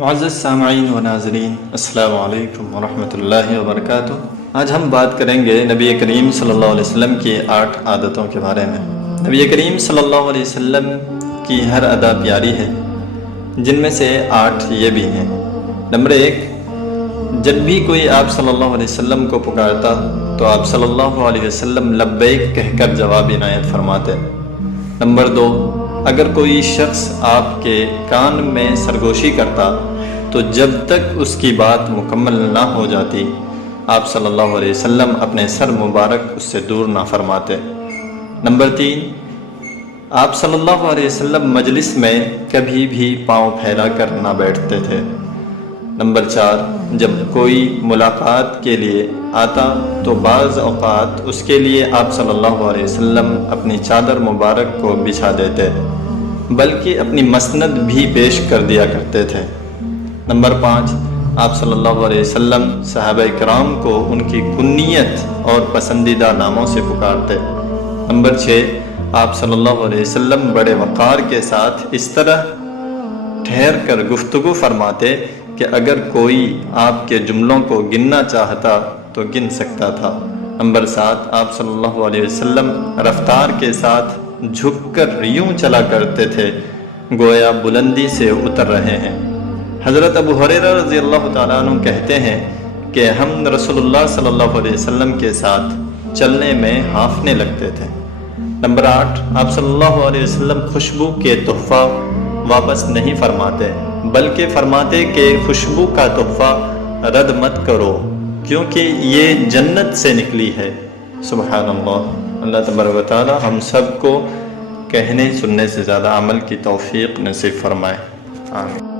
معزز سامعین و ناظرین، السلام علیکم ورحمۃ اللہ وبرکاتہ۔ آج ہم بات کریں گے نبی کریم صلی اللہ علیہ وسلم کی 8 عادتوں کے بارے میں۔ نبی کریم صلی اللہ علیہ وسلم کی ہر ادا پیاری ہے، جن میں سے 8 یہ بھی ہیں۔ نمبر 1، جب بھی کوئی آپ صلی اللہ علیہ وسلم کو پکارتا تو آپ صلی اللہ علیہ وسلم لبیک کہہ کر جواب عنایت فرماتے۔ نمبر 2، اگر کوئی شخص آپ کے کان میں سرگوشی کرتا تو جب تک اس کی بات مکمل نہ ہو جاتی آپ صلی اللہ علیہ وسلم اپنے سر مبارک اس سے دور نہ فرماتے۔ نمبر 3، آپ صلی اللہ علیہ وسلم مجلس میں کبھی بھی پاؤں پھیلا کر نہ بیٹھتے تھے۔ نمبر 4، جب کوئی ملاقات کے لیے آتا تو بعض اوقات اس کے لیے آپ صلی اللہ علیہ وسلم اپنی چادر مبارک کو بچھا دیتے، بلکہ اپنی مسند بھی پیش کر دیا کرتے تھے۔ نمبر 5، آپ صلی اللہ علیہ وسلم صحابہ کرام کو ان کی کنیت اور پسندیدہ ناموں سے پکارتے۔ نمبر 6، آپ صلی اللہ علیہ وسلم بڑے وقار کے ساتھ اس طرح ٹھہر کر گفتگو فرماتے کہ اگر کوئی آپ کے جملوں کو گننا چاہتا تو گن سکتا تھا۔ نمبر 7، آپ صلی اللہ علیہ وسلم رفتار کے ساتھ جھک کر یوں چلا کرتے تھے گویا بلندی سے اتر رہے ہیں۔ حضرت ابو ہریرہ رضی اللہ تعالیٰ عنہ کہتے ہیں کہ ہم رسول اللہ صلی اللہ علیہ وسلم کے ساتھ چلنے میں ہانفنے لگتے تھے۔ نمبر 8، آپ صلی اللہ علیہ وسلم خوشبو کے تحفہ واپس نہیں فرماتے، بلکہ فرماتے کہ خوشبو کا تحفہ رد مت کرو کیونکہ یہ جنت سے نکلی ہے۔ سبحان اللہ۔ اللہ تبارک و تعالی ہم سب کو کہنے سننے سے زیادہ عمل کی توفیق نصیب فرمائے، آمین۔